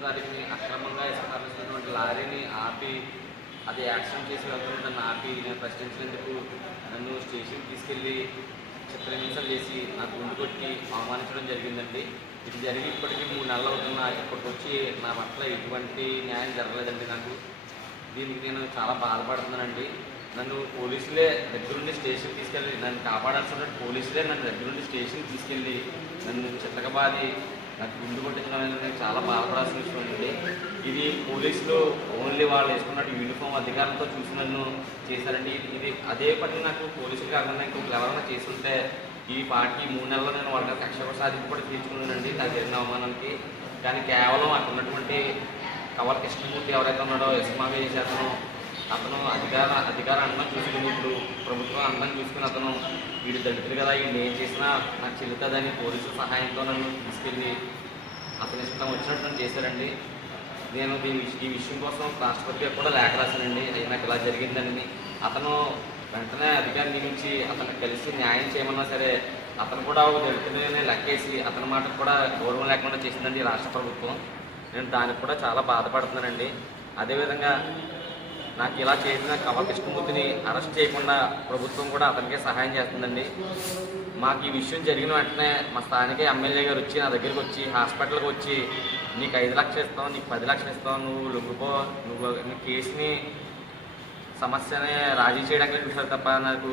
July తారీఖుని అక్రమంగా ఇసుక తరలిస్తున్నటువంటి లారీని ఆపి అది యాక్సిడెంట్ చేసి వెళ్తున్న నన్ను ఆపి నేను ప్రశ్నించినందుకు నన్ను స్టేషన్కి తీసుకెళ్ళి చిత్రహింసలు చేసి నా గుండు కొట్టి అవమానించడం జరిగిందండి. ఇది జరిగి ఇప్పటికీ మూడు నెలలు అవుతున్నా ఇప్పటికొచ్చి నా పట్ల ఎటువంటి న్యాయం జరగలేదండి నాకు. దీనికి నేను చాలా బాధపడుతున్నానండి. నన్ను పోలీసులే దగ్గరుండి స్టేషన్ తీసుకెళ్ళి నన్ను కాపాడాల్సిన పోలీసులే నన్ను దగ్గరుండి స్టేషన్ తీసుకెళ్ళి నన్ను చిత్తకబాది నాకు గుండు కొట్టించడం అనేది చాలా బాధపడాల్సిన విషయం అండి ఇది పోలీసులు ఓన్లీ వాళ్ళు వేసుకున్నట్టు యూనిఫామ్ అధికారంతో చూసి నన్ను చేశారండి. ఇది- అదే పని నాకు పోలీసులు కాకుండా ఇంకొకరు ఎవరైనా చేస్తుంటే ఈ పార్టీ మూడు నెలల్లో నేను వాళ్ళ కక్ష సాధింపు కూడా తీర్చుకున్నానండి. నాకు జరిగిన అవమానానికి. కానీ కేవలం అక్కడ ఉన్నటువంటి కవర్ కృష్ణమూర్తి ఎవరైతే ఉన్నాడో ఇస్మామి చేసే అతను అధికార అధికార అన్నం చూసుకుని ఇప్పుడు ప్రభుత్వం అన్నం చూసుకుని అతను వీడు దళితులు కదా వీళ్ళు ఏం చేసినా నాకు చెల్లుతుందని పోలీసుల సహాయంతో నన్ను తీసుకెళ్ళి అతని ఇష్టం వచ్చినట్టు నన్ను చేశారండి. నేను దీని ఈ విషయం కోసం రాష్ట్రపతి కూడా లేఖ రాశానండి అయ్యి నాకు ఇలా జరిగిందని అతను వెంటనే అధికారి నియమించి అతను కలిసి న్యాయం చేయమన్నా సరే అతను కూడా ఒక దళితులనే లెక్కేసి అతని మాటకు కూడా గౌరవం లేకుండా చేసిందండి ఈ రాష్ట్ర ప్రభుత్వం. నేను దానికి కూడా చాలా బాధపడుతున్నానండి. అదేవిధంగా నాకు ఇలా చేసిన కవ కృష్ణమూర్తిని అరెస్ట్ చేయకుండా ప్రభుత్వం కూడా అతనికే సహాయం చేస్తుందండి. మాకు ఈ విషయం జరిగిన వెంటనే మా స్థానిక ఎమ్మెల్యే గారు వచ్చి నా దగ్గరికి వచ్చి హాస్పిటల్కి వచ్చి నీకు ఐదు లక్షలు ఇస్తాం నీకు పది లక్షలు ఇస్తాం నువ్వు లొంగిపో నువ్వు నీ కేసుని సమస్యని రాజీ చేయడానికి చూసారు తప్ప నాకు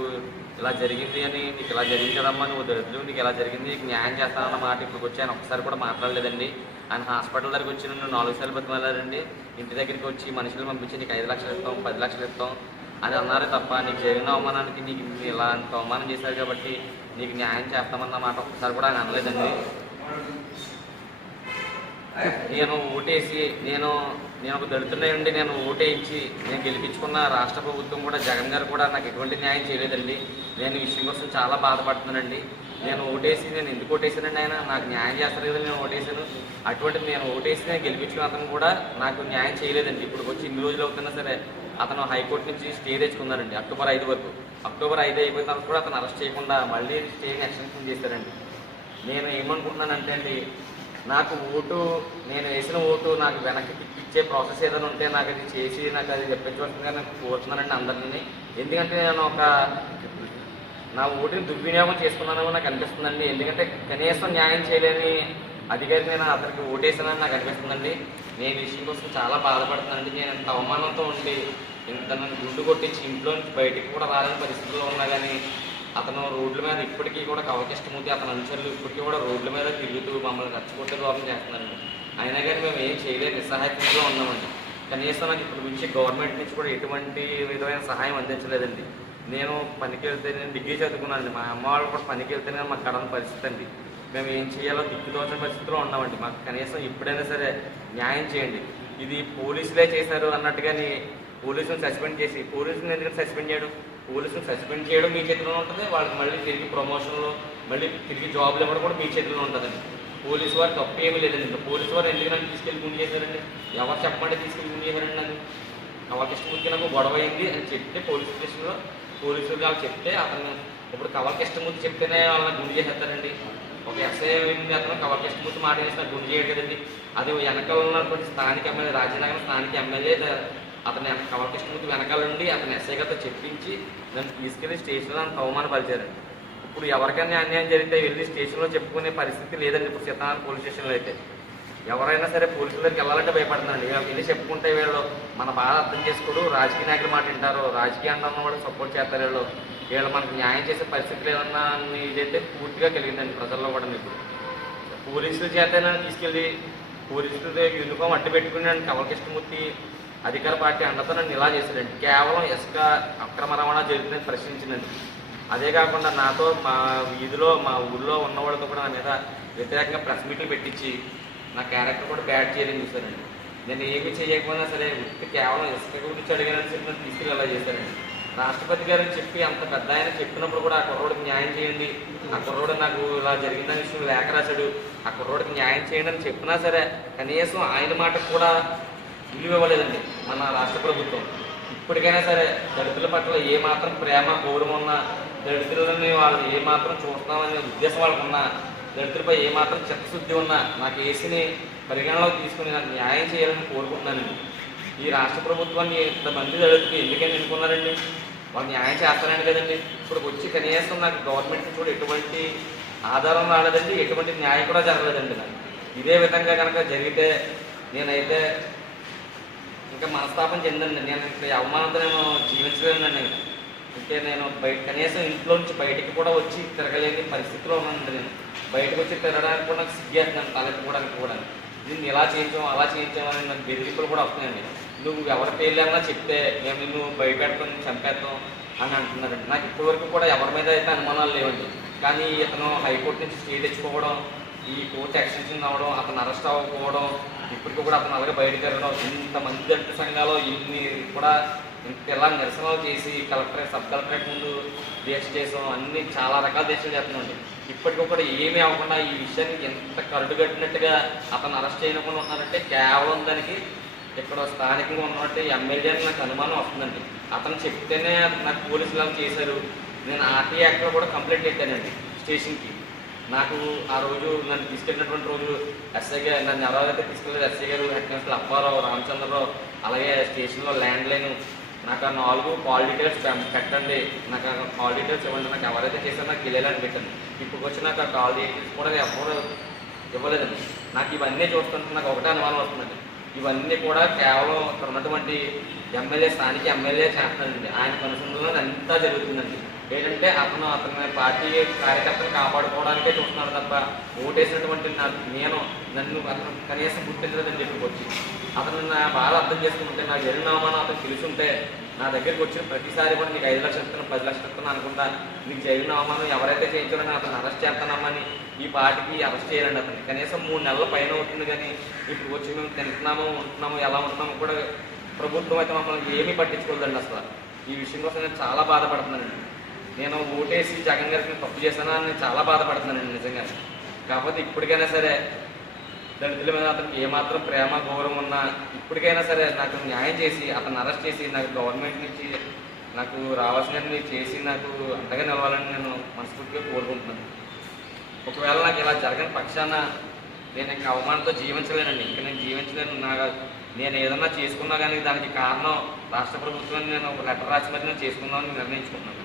ఇలా జరిగింది అని నీకు ఇలా జరిగింది కదమ్మా నువ్వు దరిద్రం నీకు ఇలా జరిగింది నీకు న్యాయం చేస్తానన్న మాట ఇప్పుడు వచ్చి ఆయన ఒకసారి కూడా మాట్లాడలేదండి. ఆయన హాస్పిటల్ దగ్గరికి వచ్చి నువ్వు నాలుగు సార్లు బతిమలారండి. ఇంటి దగ్గరికి వచ్చి మనుషులు పంపించి నీకు ఐదు లక్షలు ఇస్తాం పది లక్షలు ఇస్తాం. అని అన్నారు తప్ప నీకు జరిగిన అవమానానికి నీకు ఇలా అంత అవమానం చేశారు కాబట్టి నీకు న్యాయం చేస్తామన్న మాట ఒకసారి కూడా ఆయన అనలేదండి. నేను ఓటేసి నేను నేను ఒక దళితుడే ఉండి నేను ఓటేయించి నేను గెలిపించుకున్న రాష్ట్ర ప్రభుత్వం కూడా జగన్ గారు కూడా నాకు ఎటువంటి న్యాయం చేయలేదండి. నేను ఈ విషయం కోసం చాలా బాధపడుతున్నానండి. నేను ఓటేసి నేను ఎందుకు ఓటేసానండి ఆయన? నాకు న్యాయం చేస్తారు కదా నేను ఓటేసాను అటువంటి నేను ఓటేసి నేను గెలిపించిన అతను కూడా నాకు న్యాయం చేయలేదండి. ఇప్పుడు వచ్చి ఇన్ని రోజులు అవుతున్నా సరే అతను హైకోర్టు నుంచి స్టే తెచ్చుకున్నారండి అక్టోబర్ ఐదు వరకు. అక్టోబర్ ఐదు అయిపోయిన తర్వాత కూడా అతను అరెస్ట్ చేయకుండా మళ్ళీ స్టేని ఎక్స్టెన్షన్ చేశారండి. నేను ఏమనుకుంటున్నానంటే అండి నాకు ఓటు నేను వేసిన ఓటు నాకు వెనక్కి ఇచ్చే ప్రాసెస్ ఏదైనా ఉంటే నాకు అది చేసి నాకు అది చెప్పించవలసిందిగా నాకు కోరుతున్నానండి అందరినీ. ఎందుకంటే నేను ఒక నా ఓటుని దుర్వినియోగం చేసుకున్నానని నాకు అనిపిస్తుందండి. ఎందుకంటే కనీసం న్యాయం చేయలేని అధికారి నేను అతనికి ఓటేసానని నాకు అనిపిస్తుందండి. నేను ఈ విషయం కోసం చాలా బాధపడుతున్నానండి నేను ఎంత అవమానంతో ఉండి ఇంత నన్ను గుండు కొట్టించి ఇంట్లో బయటికి కూడా రాలేని పరిస్థితుల్లో ఉన్నా కానీ అతను రోడ్ల మీద ఇప్పటికీ కూడా కవకిష్టమూర్తి అతని అనుచరులు ఇప్పటికీ కూడా రోడ్ల మీద తిరుగుతూ మమ్మల్ని రచ్చగొట్టే లోపం చేస్తున్నారండి. అయినా కానీ మేము ఏం చేయలేదు నిస్సహాయతలో ఉన్నామండి. కనీసం నాకు ఇప్పటి నుంచి గవర్నమెంట్ నుంచి కూడా ఎటువంటి విధమైన సహాయం అందించలేదండి. నేను పనికి వెళ్తే నేను డిగ్రీ చదువుకున్నానండి. మా అమ్మ వాళ్ళు కూడా పనికి వెళ్తేనే మాకు కడన పరిస్థితి అండి. మేము ఏం చేయాలో దిక్కుదోచని పరిస్థితిలో ఉన్నామండి. మాకు కనీసం ఎప్పుడైనా సరే న్యాయం చేయండి. ఇది పోలీసులే చేశారు అన్నట్టుగాని పోలీసులను సస్పెండ్ చేసి పోలీసులను ఎందుకంటే సస్పెండ్ చేయడం? పోలీసులు సస్పెండ్ చేయడం మీ చేతిలో ఉంటుంది. వాళ్ళకి మళ్ళీ తిరిగి ప్రమోషన్లు మళ్ళీ తిరిగి జాబ్లు ఇవ్వడం కూడా మీ చేతిలో ఉంటుందండి. పోలీసు వారు తప్పు ఏమీ లేదండి. ఇంకా పోలీసు వారు ఎందుకు నన్ను తీసుకెళ్ళి గుండి చేశారండి? ఎవరు చెప్పమంటే తీసుకెళ్ళి గుండి చేశారండి నన్ను? ఎవరికి కృష్ణమూర్తి నాకు గొడవ అయింది అని చెప్తే పోలీస్ స్టేషన్లో పోలీసులు వాళ్ళు చెప్తే అతను ఇప్పుడు కవర్ ముందు చెప్తేనే వాళ్ళని గుండి చేసేస్తారండి. ఒక ఎస్ఐ అతను కవర్ ముందు మాట చేసిన గుండి చేయడు కదండి. అది వెనకాల ఉన్నటువంటి స్థానిక ఎమ్మెల్యే రాజనగరం స్థానిక ఎమ్మెల్యే ద- అతని కవర్ ముందు వెనకాల నుండి అతని ఎస్ఐ గారితో చెప్పించి దాన్ని తీసుకెళ్ళి స్టేషన్లో అంత అవమానపరిచారండి. ఇప్పుడు ఎవరికైనా అన్యాయం జరిగితే వెళ్ళి స్టేషన్లో చెప్పుకునే పరిస్థితి లేదండి. ఇప్పుడు సీతారాం పోలీస్ స్టేషన్లో అయితే. ఎవరైనా సరే పోలీసుల దగ్గరికి వెళ్ళాలంటే భయపడుతున్నాండి వెళ్ళి చెప్పుకుంటే వీళ్ళు మన బాధ అర్థం చేసుకోడు రాజకీయ నాయకులు మాట వింటారు రాజకీయ అన్న కూడా సపోర్ట్ చేస్తారు వీళ్ళు. వీళ్ళు మనకు న్యాయం చేసే పరిస్థితి లేదన్న ఇదైతే పూర్తిగా కలిగిందండి ప్రజల్లో కూడా మీకు. పోలీసుల చేతనే తీసుకెళ్ళి పోలీసులు యూనిఫామ్ అడ్డు పెట్టుకుని నన్ను కృష్ణమూర్తి అధికార పార్టీ అండతో నన్ను ఇలా చేశాడండి కేవలం ఇసుక అక్రమ రవాణా జరుగుతుందని ప్రశ్నించిందండి. అదే కాకుండా నాతో మా వీధిలో మా ఊళ్ళో ఉన్న వాళ్ళతో కూడా నా మీద వ్యతిరేకంగా ప్రెస్ మీట్లు పెట్టించి నా క్యారెక్టర్ కూడా బ్యాడ్ చేయాలని చూశారండి నేను ఏమి చేయకపోయినా సరే వ్యక్తి కేవలం ఇసుక గురించి అడిగానని చెప్పి నన్ను తీసుకెళ్ళి అలా చేశారండి. రాష్ట్రపతి గారని చెప్పి అంత పెద్ద ఆయన చెప్పినప్పుడు కూడా ఆ కుర్రోడికి న్యాయం చేయండి. ఆ కుర్రోడు నాకు ఇలా జరిగిందని విషయం లేఖ రాశాడు. ఆ కుర్రోడికి న్యాయం చేయండి అని చెప్పినా సరే కనీసం ఆయన మాటకు కూడా విలువ ఇవ్వలేదండి మన రాష్ట్ర ప్రభుత్వం. ఇప్పటికైనా సరే దళితుల పట్ల ఏ మాత్రం ప్రేమ గౌరవం ఉన్నా దళితులని వాళ్ళు ఏ మాత్రం చూస్తామనే ఉద్దేశం వాళ్ళకున్నా దళితులపై ఏమాత్రం చిత్తశుద్ధి ఉన్నా నాకు ఏసీని పరిగణలోకి తీసుకుని నాకు న్యాయం చేయాలని కోరుకుంటున్నానండి ఈ రాష్ట్ర ప్రభుత్వాన్ని ఇంతమంది దళితులు ఎందుకని ఎన్నుకున్నారండి వాళ్ళు న్యాయం చేస్తారండి కదండి. ఇప్పుడు వచ్చి కనీసం నాకు గవర్నమెంట్ కూడా ఎటువంటి ఆధారం రాలేదండి ఎటువంటి న్యాయం కూడా జరగలేదండి నాకు. ఇదే విధంగా కనుక జరిగితే నేనైతే ఇంకా మనస్తాపం చెందండి. నేను ఇంకా అవమానంతో నేను జీవించలేనండి. అంటే నేను బయట కనీసం ఇంట్లో నుంచి బయటికి కూడా వచ్చి తిరగలేని పరిస్థితిలో ఉన్నానండి నేను. బయటకు వచ్చి తిరగడానికి కూడా నాకు సిగ్గేస్తున్నాను తలెత్తుకోవడానికి కూడా దీన్ని ఇలా చేయించాం అలా చేయించాం అని నాకు బెదిరింపులు కూడా వస్తున్నాయండి. నువ్వు ఎవరి పేర్లేమన్నా చెప్తే మేము నిన్ను భయపెడతాం చంపేస్తాం అని అంటున్నారండి. నాకు ఇప్పటివరకు కూడా ఎవరి మీద అయితే అనుమానాలు లేవండి. కానీ ఇతను హైకోర్టు నుంచి స్టే తెచ్చుకోవడం ఈ కోర్టు ఎక్స్టెన్షన్ అవ్వడం అతను అరెస్ట్ అవ్వకపోవడం ఇప్పటికీ కూడా అతను అలాగే బయటకెళ్ళడం ఇంతమంది జట్టు సంఘాలు ఇన్ని కూడా ఇలా నిరసనలు చేసి కలెక్టరేట్ సబ్ కలెక్టరేట్ ముందు దీక్ష చేసాం అన్ని చాలా రకాల దీక్షలు చేస్తున్నాండి ఇప్పటికీ కూడా ఏమీ అవ్వకుండా ఈ విషయాన్ని ఎంత కరుడు కట్టినట్టుగా అతను అరెస్ట్ చేయకుండా ఉన్నారంటే కేవలం దానికి ఇక్కడ స్థానికంగా ఉన్నట్టు ఎమ్మెల్యే అని నాకు అనుమానం వస్తుందండి. అతను చెప్తేనే నాకు పోలీసులు అలా చేశారు. నేను ఆర్టీ యాక్ట్లో కూడా కంప్లైంట్ పెట్టానండి స్టేషన్కి. నాకు ఆ రోజు నన్ను తీసుకెళ్ళినటువంటి రోజు ఎస్ఐ గారు నన్ను ఎవరైతే తీసుకెళ్ళారు ఎస్ఐ గారు హెడ్ కానిస్టేబుల్ అప్పారావు రామచంద్రరావు అలాగే స్టేషన్లో ల్యాండ్ లైన్ నాకు ఆ నాలుగు కాల్ డీటెయిల్స్ పెట్టండి. నాకు ఆ కాల్ డీటెయిల్స్ ఇవ్వండి. నాకు ఎవరైతే చేశారో నాకు తెలియాలని పెట్టండి. ఇప్పుడు వచ్చి నాకు ఆ కాల్ డీటెయిల్స్ కూడా ఎవరు ఇవ్వలేదండి. నాకు ఇవన్నీ చూస్తుంటే నాకు ఒకటే అనుమానం వస్తుందండి. ఇవన్నీ కూడా కేవలం ఇక్కడ ఉన్నటువంటి ఎమ్మెల్యే స్థానిక ఎమ్మెల్యే చేస్తున్నాడండి. ఆయన కనుసంలో అంతా జరుగుతుందండి. ఏంటంటే అతను అతని పార్టీ కార్యకర్తను కాపాడుకోవడానికే చూస్తున్నాడు తప్ప ఓటేసినటువంటి నేను నన్ను అతను కనీసం గుర్తించలేదని చెప్పుకోవచ్చు అతను నా బాధ అర్థం చేసుకుంటే నా జరిగిన అతను తెలుసుంటే నా దగ్గరికి వచ్చిన ప్రతిసారి కూడా నీకు ఐదు లక్షలు ఇస్తాను పది లక్షలు ఇస్తాను అనుకుంటా నీకు జరిగిన అవమానం ఎవరైతే చేయించారో అతను అరెస్ట్ చేస్తానమ్మని ఈ పార్టీకి అరెస్ట్ చేయాలండి అతను కనీసం మూడు నెలల పైన అవుతుంది కానీ ఇప్పుడు వచ్చి మేము తింటున్నాము ఉంటున్నాము ఎలా ఉంటున్నాము కూడా ప్రభుత్వం అయితే మమ్మల్ని ఏమీ పట్టించుకోలేదండి అసలు. ఈ విషయం కోసం నేను చాలా బాధపడుతున్నానండి. నేను ఓటేసి జగన్ గారికి తప్పు చేశానా అని నేను చాలా బాధపడుతున్నానండి నిజంగా. కాకపోతే ఇప్పటికైనా సరే దళితుల మీద అతనికి ఏమాత్రం ప్రేమ గౌరవం ఉన్నా ఇప్పటికైనా సరే నాకు న్యాయం చేసి అతను అరెస్ట్ చేసి నాకు గవర్నమెంట్ నుంచి నాకు రావాల్సినవి చేసి నాకు అండగా నిలవాలని నేను మనస్ఫూర్తిగా కోరుకుంటున్నాను. ఒకవేళ నాకు ఇలా జరగని పక్షాన నేను ఇంకా అవమానంతో జీవించలేనండి. ఇంకా నేను జీవించలేను నా నేను ఏదన్నా చేసుకున్నా కానీ దానికి కారణం రాష్ట్ర ప్రభుత్వాన్ని నేను ఒక లెటర్ రాసి మరి నేను చేసుకుందామని నిర్ణయించుకున్నాను